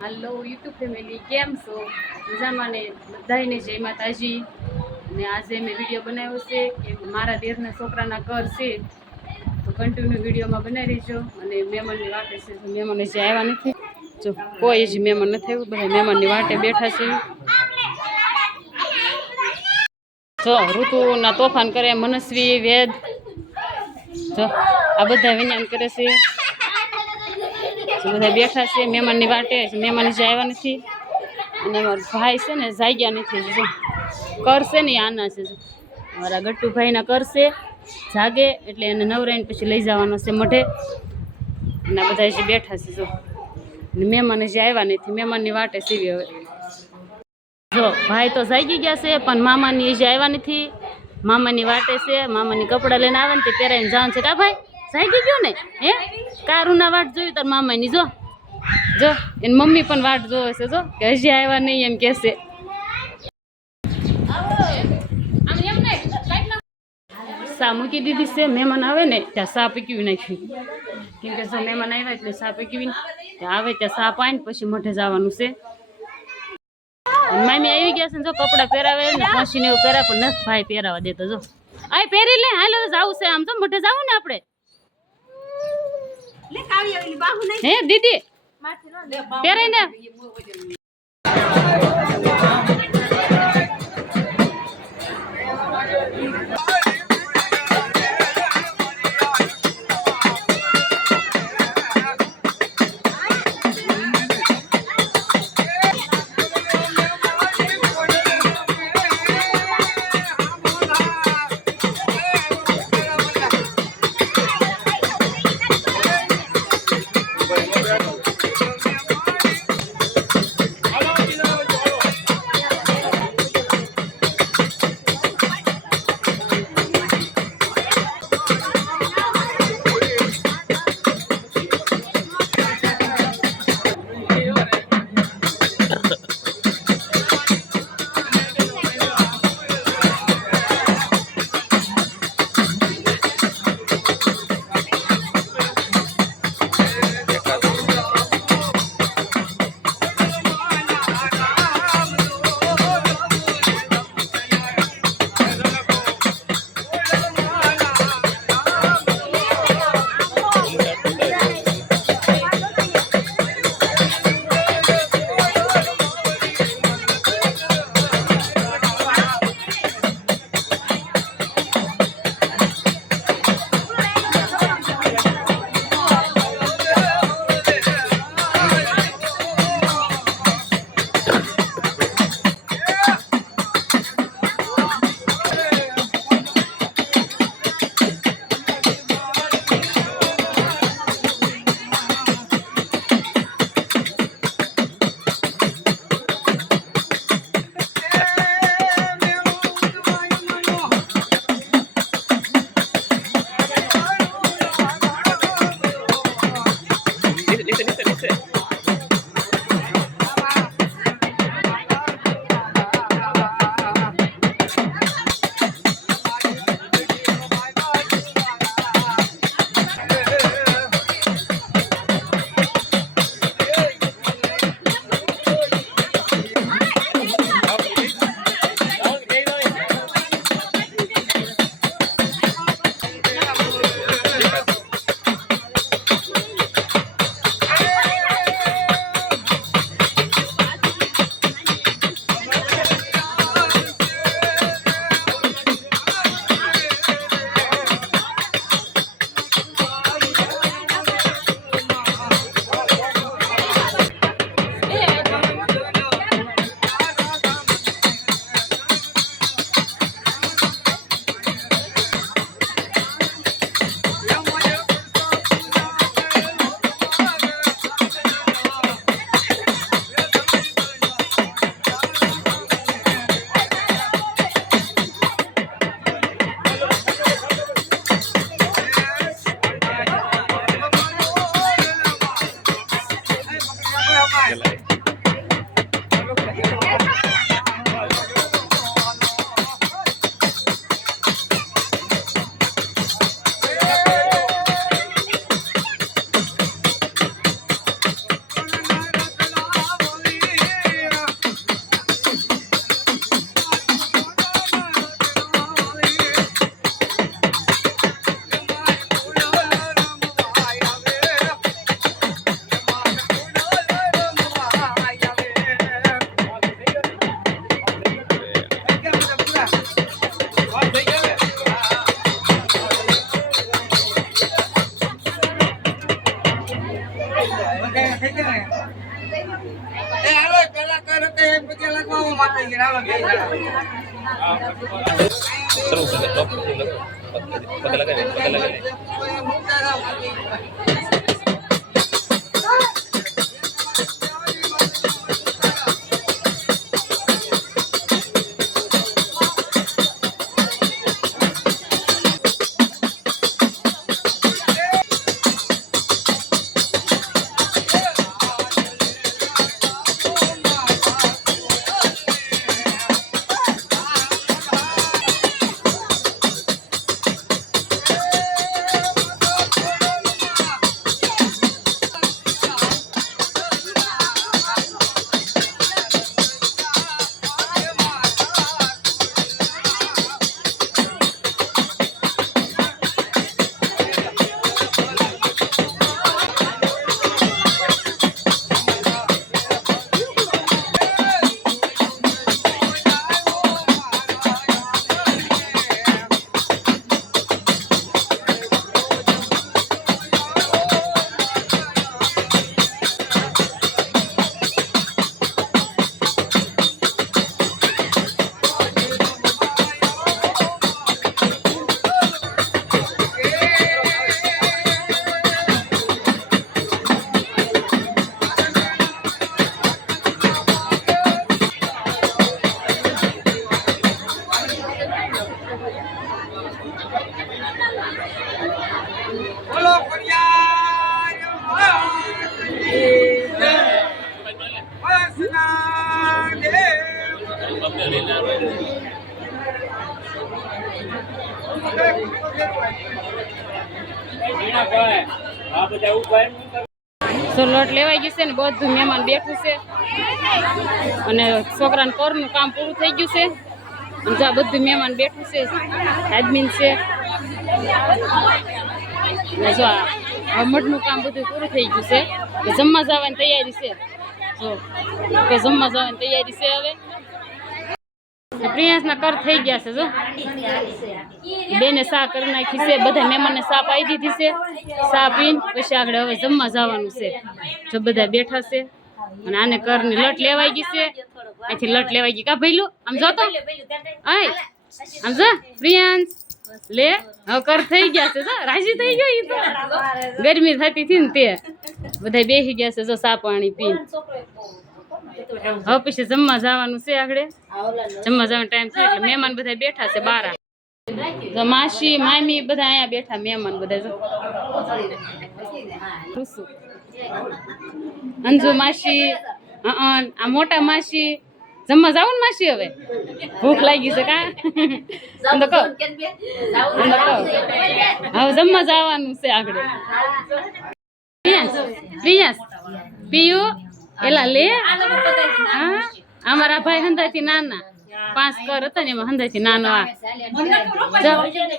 Hello YouTube family केम छो मजामा ने बधाईने जय माताजी ने आज मैं वीडियो बनाव्यो छे के मारा देरना छोकराना घर छे तो कंटिन्यू वीडियो में बनाई रहीजो अने मेहमाननी वाटे छे मेहमाने जे आव्या नथी जो कोई ज मेहमान नथी आव्युं बधा मेहमाननी वाटे बैठा छे जो ऋतुना तोफान करे मनस्वी वेद जो आ बधा विज्ञान करे छे બધા બેઠા છે મહેમાનની વાટે મહેમાન જે આવ્યા નથી અને અમારો ભાઈ છે ને જાગ્યા નથી જો કરશે ને આના છે મારા ગટ્ટુ ભાઈના કરશે જાગે એટલે એને નવરાઈને પછી લઈ જવાનો છે મઢે અને બધા જે બેઠા છે જો મહેમાન જે આવ્યા નથી મહેમાનની વાટે સીવી હવે જો ભાઈ તો જાગી ગયા છે પણ મામાની જે આવ્યા નથી મામાની વાટે છે મામાની કપડાં લઈને આવે ને તે પહેરાઈને જવાનું છે કા ભાઈ જાગી ગયો ને હે કારુના વાટ જોયું તાર મામાની જો જો એની મમ્મી પણ વાટ જોવે છે જો કે હજી આવ્યા નહીં એમ કહેશે સા મૂકી દીધી છે મહેમાન આવે ને ત્યાં સા પીકવી નાખ્યું કેમ કે જો મહેમાન આવ્યા એટલે સા પીકવીને ત્યાં આવે ત્યાં સા પાઈને પછી મઠે જવાનું છે મામી આવી ગયા છે ને જો કપડાં પહેરાવે ને પહોંચીને એવું પહેરાવે પણ નથી ભાઈ પહેરાવા દેતો જો આ પહેરી લે હાલો જવું છે આમ તો મઠે જવું ને આપણે હે દીદી પહેરાય ને શરૂ છે ટોપ પગે લગાવી તો લોટ લેવાઈ ગયું છે ને બધું મહેમાન બેઠું છે અને છોકરાને કરનું કામ પૂરું થઈ ગયું છે અને જ્યાં બધું મહેમાન બેઠું છે આદમીન છે ને જો આ મઢનું કામ બધું પૂરું થઈ ગયું છે કે જમવા જવાની તૈયારી છે જો કે જમવા જવાની તૈયારી છે હવે પ્રિયાંશના કર થઈ ગયા છે જો બેને સા કરી નાખી છે બધા મહેમાનને સા પાઈ દીધી છે સા પીને પછી આગળ હવે જમવા જવાનું છે જો બધા બેઠા છે અને આને કરની લટ લેવાઈ ગઈ છે અહીંથી લટ લેવાઈ ગઈ કા ભઈલું આમ જો તો આય આમ જો પ્રિયાંશ લે હવે કર થઈ ગયા છે જો રાજી થઈ ગયો ઈ તો ગરમી થતી હતી ને તે બધા બેસી ગયા છે જો સા પાણી પીને હવે પછી જમવા જવાનું છે આગળ જમવા જવાનો ટાઈમ છે એટલે મહેમાન બધા બેઠા છે બાર માસી મામી બધા અહીંયા બેઠા મહેમાન બધા અંજુ માસી આ મોટા માસી જમવા જાવ ને માસી હવે ભૂખ લાગી છે કા હવે જમવા જવાનું છે આગળ પીયુ એલા લે હા અમારા ભાઈ હંધાથી નાના 5 કર હતા ને એમાં હંધાથી નાનો આ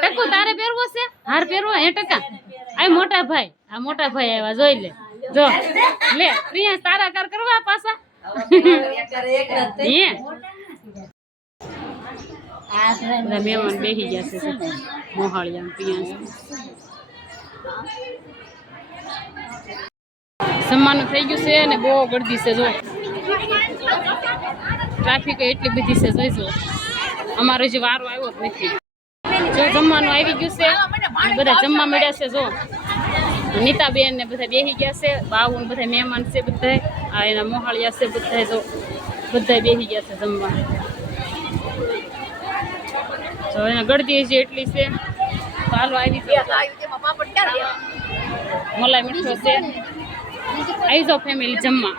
ટકુ તારે પહેરવો છે હાર પહેરવો હે ટકા આ મોટા ભાઈ આવ્યા જોઈ લે જો લે પ્રિયા તારા કર કરવા પાછા બધા મહેમાન બેસી ગયા છે મોહાળિયા પ્રિયા જમવાનું થઈ ગયું છે અને બહુ ગળદી છે જો ટ્રાફિક એટલી બધી છે જોઈજો અમારો જે વારો આવ્યો જ નથી જો જમવાનું આવી ગયું છે બધા જમવા મળ્યા છે જો નીતાબેન ને બધા બેસી ગયા છે બાઉ ને બધા મહેમાન છે બધા આ એના મોહાળિયા છે બધા જો બધા બેસી ગયા છે જમવા જો એના ગળદી હજી એટલી છે ચાલો આવી મલાઈ મીઠો છે આવી જાઓ ફેમિલી જમવા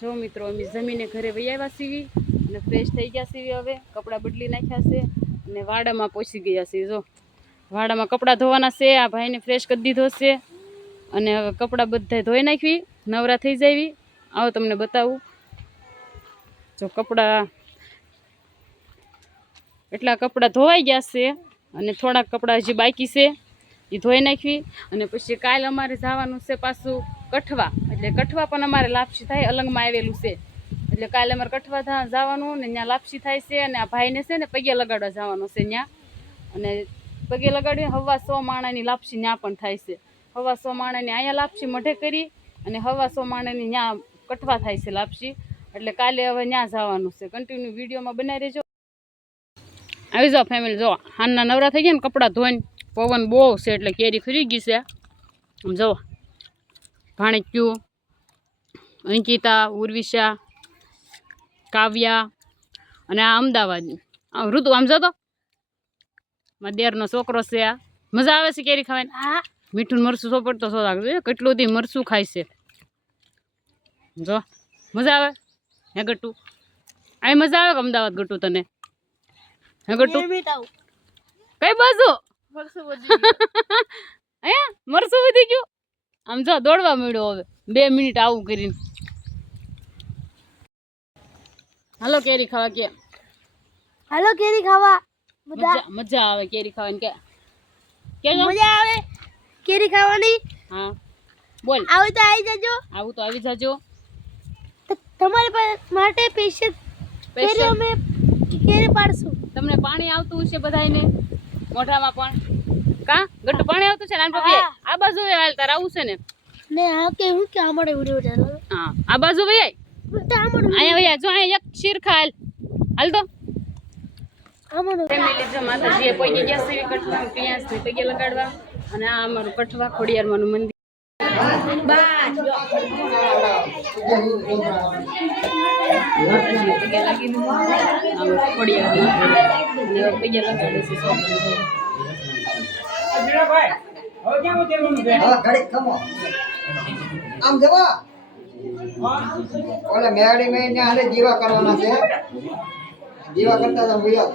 જો મિત્રો અમે જમીને ઘરે વહી આવ્યા સીવી અને ફ્રેશ થઈ ગયા સીવી હવે કપડાં બદલી નાખ્યા છે અને વાડામાં પહોંચી ગયા છે જો વાડામાં કપડાં ધોવાના છે આ ભાઈને ફ્રેશ કરી દીધો છે અને હવે કપડાં બધા ધોઈ નાખવી નવરા થઈ જાવી આવો તમને બતાવું જો કપડાં એટલા કપડાં ધોવાઈ ગયા છે અને થોડાક કપડાં હજી બાકી છે એ ધોઈ નાખવી અને પછી કાલે અમારે જવાનું છે પાછું કઠવા એટલે કઠવા પણ અમારે લાપસી થાય અલંગમાં આવેલું છે એટલે કાલે અમારે કઠવા જવાનું ને ત્યાં લાપસી થાય છે અને આ ભાઈને છે ને પગે લગાડવા જવાનું છે ત્યાં અને પગે લગાડી હવા 100 માણાની લાપસી ત્યાં પણ થાય છે હવા 100 માણાની અહીંયા લાપસી મઢે કરી અને હવા સોમાણેની ત્યાં કઠવા થાય છે લાપસી, એટલે કાલે હવે ત્યાં જવાનું છે. કન્ટિન્યુ વિડીયોમાં બનાવી રહેજો. આવી જાઓ ફેમિલી, જો હાનના નવરા થઈ ગયા ને કપડાં ધોઈને, પવન બહુ છે એટલે કેરી ખરી ગઈ છે. આમ જુઓ, ભાણક્યું, અંકિતા, ઉર્વિશા, કાવ્યા અને આ અમદાવાદની ઋતુ. આમ જતો મારા દેરનો છોકરો છે. આ મજા આવે છે કેરી ખાવાની. હા, મીઠું મરચું સોપડતો સો લાગે, કેટલું બધી મરચું ખાય છે. જો મજા આવે હે ગટ્ટુ? આ મજા આવે કે અમદાવાદ ગટ્ટુ તને? હે ગટ્ટુ? કઈ બાજુ અહીંયા મરચું વધી ગયું? આમ જો દોડવા મળ્યો. હવે 2 મિનિટ આવું કરીને. હાલો કેરી ખાવા કે? હાલો કેરી ખાવા. મજા આવે કેરી ખાવાની કે? મજા આવે કેરી ખાવાની. હા બોલ. આવું તો આવી જજો. આવું તો આવી જાજો. તમારી માટે સ્પેશિયલ કેરી અમે કેરી પાડશું. તમને પાણી આવતું હશે બધાયને મોઢામાં પણ કા? ગટ્ટુ પાણી આવતું છે ને? આ બાજુ હાલ તાર આવું છે ને? ને હા કે હું કે અમારે વિડિયો ચાલે. હા આ બાજુ વૈયા. અહીંયા વૈયા જો. અહીંયા એક શીર ખાલ હાલ તો. ફેમિલી જો માતાજીએ પગે ગયા છે કઠવા પિયાસને પગે લગાડવા. અને આ અમારું કઠવા ખોડિયારમાંનું મંદિર. પગે લાગી ખોડિયારમાં પગે લગાડે છે. આમ જવા ઓલે મેળી મેં ને હાલે જીવા કરવાના છે. જીવા કરતા તો ભૈયા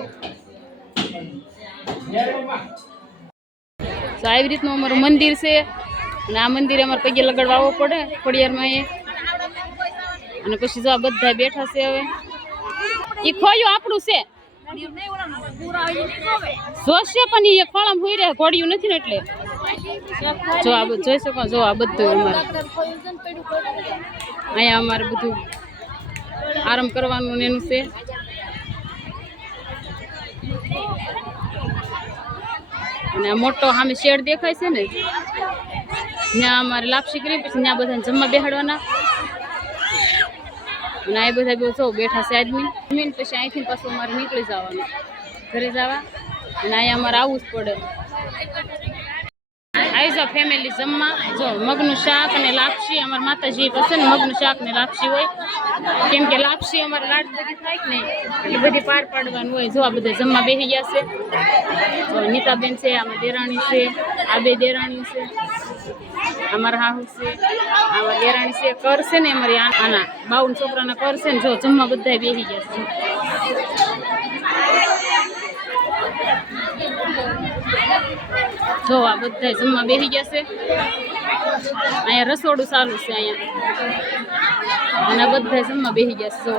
તો આવી રીતનું અમારું મંદિર છે. અને આ મંદિરે અમારે પગે લગાડવા આવવો પડે ખોડિયારમાં એ. અને પછી જો આ બધા બેઠા છે. હવે એ ખોયું આપણું છે જોશે પણ એ ખોળામાં હોઈ રહ્યા, ઘોડિયું નથી ને એટલે. જો આ બધું જોઈ શકો. જો આ બધું અમારે અહીંયા અમારે બધું આરામ કરવાનું ને એનું છે. અને આ મોટો સામે શેડ દેખાય છે ને, ત્યાં અમારે લાપસી કરી પછી ત્યાં બધાને જમવા બેહાડવાના. અને આ બધા બહુ સૌ બેઠા છે આદમી. પછી અહીંથી પાછું અમારે નીકળી જવાનું ઘરે જવા. અને અહીંયા અમારે આવવું જ પડે. આવી જાઓ ફેમિલી જમવા. જો મગનું શાક અને લાપસી. અમારા માતાજી પાસે ને મગનું શાક ને લાપસી હોય, કેમ કે લાપસી અમારે લાડ બધી થાય કે નહીં એટલે બધી પાર પાડવાનું હોય. જો આ બધા જમવા બેસી ગયા છે. જો નીતાબેન છે, આમાં દેરાણી છે, આ બે દેરાણી છે, અમારા હાહુ છે, આમાં દેરાણી છે. કર છે ને અમારી આના 52 છોકરાના કર છે ને. જો જમવા બધા બેસી ગયા છે. જો આ બધા જમવા બેસી ગયા છે. અહીંયા રસોડું ચાલુ છે અહીંયા. અને બધા જમવા બેસી ગયા છે.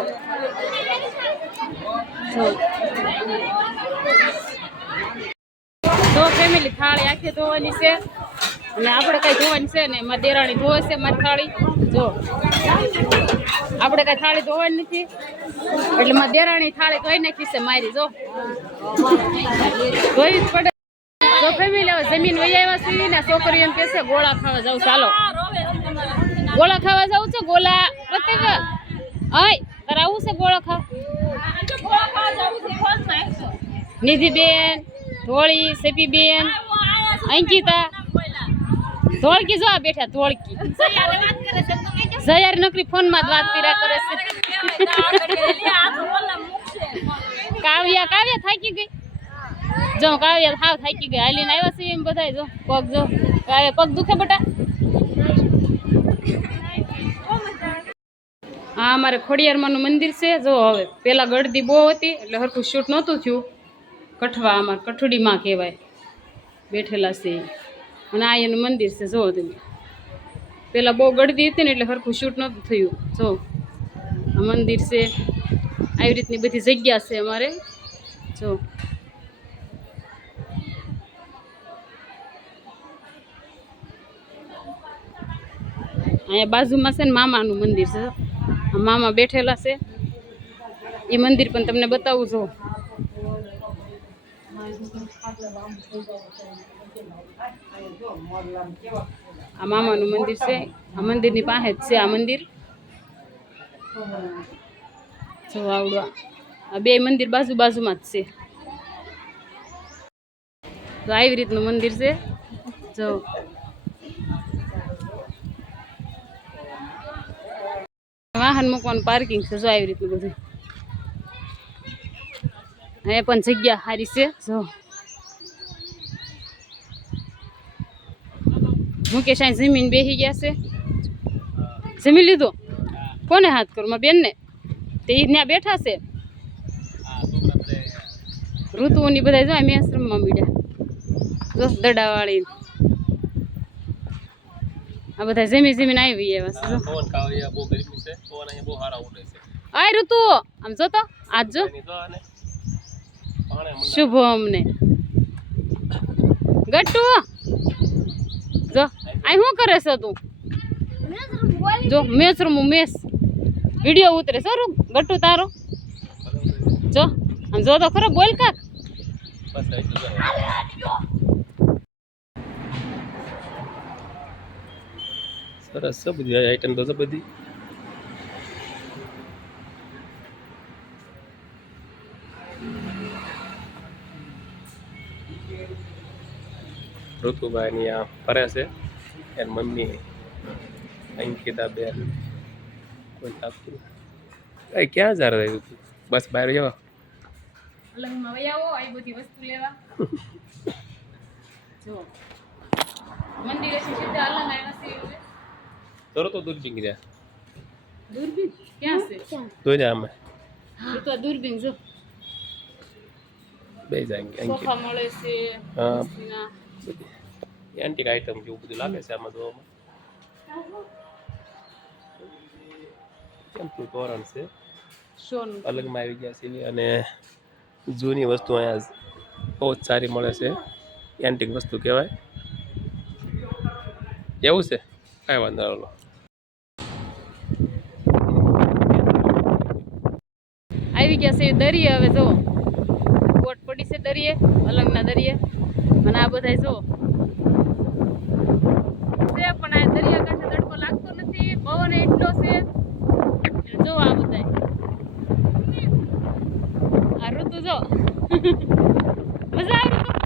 જો ફેમિલી થાળી આખી ધોવાની છે. અને આપણે કઈ ધોવાની છે ને મારી દેરાણી ધોવે છે મારી થાળી. જો આપણે કઈ થાળી ધોવાની નથી એટલે મારી દેરાણી થાળી ધોઈ નાખી છે મારી. જો ધોવી જ પડે. તો ફેમિલી હવે જમીન વહી આવ્યા છીએ ને છોકરીઓ એમ કે છે ગોળા ખાવા જાવ. ચાલો ગોળા ખાવા જવું છે. ગોળા પતે ગયા. હાય તારે આવું છે ગોળા ખાવા? નિધિબેન, ધોળી, સેપીબેન, અંકિતા, ધોળકી જો આ બેઠા. ધોળકી જયાર નકરી ફોન માં જ વાત કર્યા કરે છે. કાવ્યા થાકી ગઈ. જો કાવ્યા હાવ થાકી ગઈ. હાલીને આવ્યા છે એમ બધા. જો પગ જો કાવ્યા પગ દુખે બેટા. હા અમારે ખોડિયારમાંનું મંદિર છે. જો હવે પેલા ગળદી બહુ હતી એટલે હરખું શૂટ નહોતું થયું. કઠવા અમારે કઠડીમાં કહેવાય બેઠેલા છે. અને આ એનું મંદિર છે. જો તમે પેલા બહુ ગળદી હતી ને એટલે હરખું શૂટ નહોતું થયું. જો આ મંદિર છે. આવી રીતની બધી જગ્યા છે અમારે. જો અહીંયા બાજુમાં છે ને મામાનું મંદિર છે. મામા બેઠેલા છે. એ મંદિર પણ તમને બતાવું. જો આ મામાનું મંદિર છે. આ મંદિરની પાસે જ છે આ મંદિર. જો આવડું આ બે મંદિર બાજુમાં જ છે. તો આવી રીતનું મંદિર છે. જો વાહન મૂકવાનું પાર્કિંગ છે. જો આવી રીતનું બધું. અહીંયા પણ જગ્યા સારી છે. જો મુકેશ અહીં જમીન બેસી ગયા છે. જમી લીધું? કોને હાથ કરું? મારા બેનને. તે ત્યાં બેઠા છે. ઋતુઓની બધા જો મેં આશ્રમમાં મળ્યા. જો દડાવાળી આ બધા જમીન આવી એવા છે. પવન ખાવા બહુ ગરમી છે. પવન અહીંયા બહુ સારા ઉડે છે. આ ઋતુ આમ જો તો આજ જો શુભ અમને ગટ્ટુ જો આ શું કરે છે તું? જો મેચ રમું મેચ વિડીયો ઉતરે સરું ગટ્ટુ તારો. જો આમ જો તો ખરો બોલ કાક. સરસ છે બધી આઈટમ તો છે બધી. ઋતુભાઈની આ ફરે છે એની મમ્મી અંકિતા બેન. કોઈ આપતું કઈ ક્યાં જા રહ્યું તું? બસ બહાર જવા અલગમાં વહી આવો આ બધી વસ્તુ લેવા. જો મંદિરે છે સીધા અલગ આવ્યા છે એટલે તરો તો દૂરબીન ગયા. દૂરબીન ક્યાં છે? જોઈ જા અમે એ તો દૂરબીન જો બે જાય સોફા મળે છે. હા એના એન્ટિક આઈટમ જેવું બધું લાગે છે આમાં જોવામાં. કેમ તું તોરણ છે સોનું અલગમાં આવી ગયા છે અને જૂની વસ્તુ અહીંયા બહુ જ સારી મળે છે. એન્ટિક વસ્તુ કહેવાય એવું છે. કાંઈ વાંધો નહીં. આવી ગયા છે દરિયે. હવે જો બોટ પડી છે દરિયે અલગના દરિયે. અને આ બધા જો છે પણ આ દરિયા કાંઠે તડકો લાગતો નથી. પવન એટલો છે. જો આ બધા આ ઋતુ જો મજા આવી ઋતુ.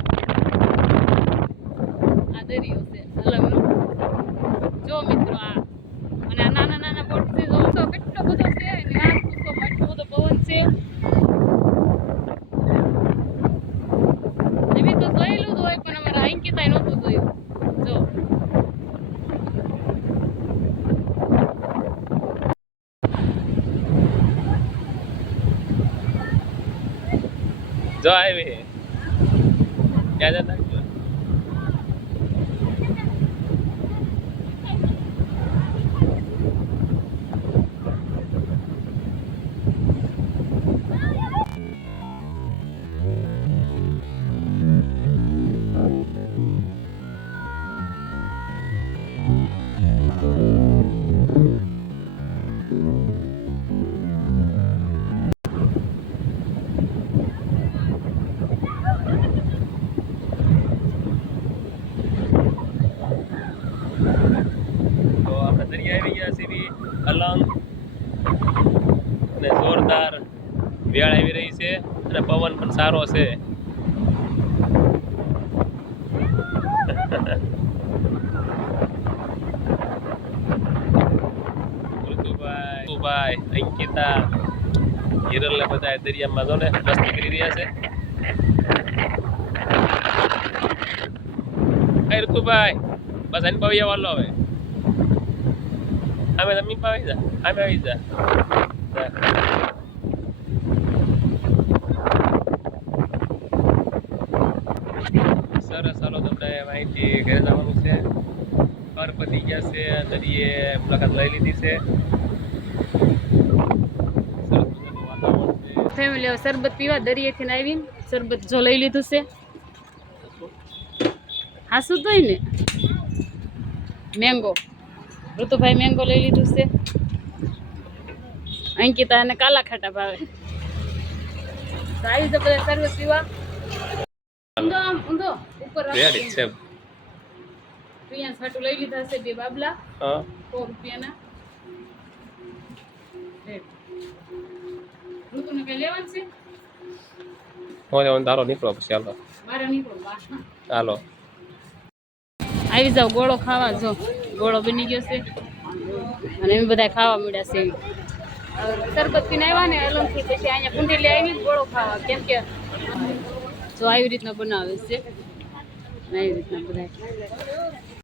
આ દરિયો છે અલગનો. જો મિત્રો આ અને આ નાના નાના બોટ છે. જો તો કેટલો બધો છે અને આ કુસોમાં એટલો બધો પવન છે. એવી તો જોયેલું જ હોય પણ અમારા અંકિતાએ નહોતું જોયું. જો જો આવી ક્યાં જતા દરિયા આવી ગયા છે. અલંગ અને જોરદાર વેળ આવી રહી છે અને પવન પણ સારો છે. ઋતુભાઈ અંકિતા હિરલ ને બધા દરિયામાં જો ને મસ્તી કરી રહ્યા છે. ઋતુભાઈ બસ આની પાવી વાલો હવે અમે તમે પાવી જા અમે આવી જા. સરસ. ચાલો તમને માહિતી ઘરે જવાનું છે. ઘર પતી ગયા છે. દરિયે મુલાકાત લઈ લીધી છે. ફેમિલી હવે શરબત પીવા દરિયેથી આવીને શરબત જો લઈ લીધું છે. હાસું તો ને મેંગો ઋતુભાઈ મેંગો લઈ લીધું છે. અંકિતા અને કાલા ખાટા ભાવે. તો આવી તો બધા શરબત પીવા. ઊંધો આમ ઊંધો ઉપર રેડી છે. પ્રિયા છાટું લઈ લીધા છે 2 બાબલા હા 100 રૂપિયાના. ઋતુને કઈ લેવાનું છે? હું તારો નીકળો પછી હાલો બારે નીકળો બહાર. હાલો આવી જાવ ગોળો ખાવા. જો ગોળો બની ગયો છે અને એમ બધા ખાવા મળ્યા છે. શરબત પીને આવ્યા ને અલમથી પછી અહીંયા કુંડેલી આવી ગોળો ખાવા. કેમ કે જો આવી રીતના બનાવે છે. આવી રીતના બધા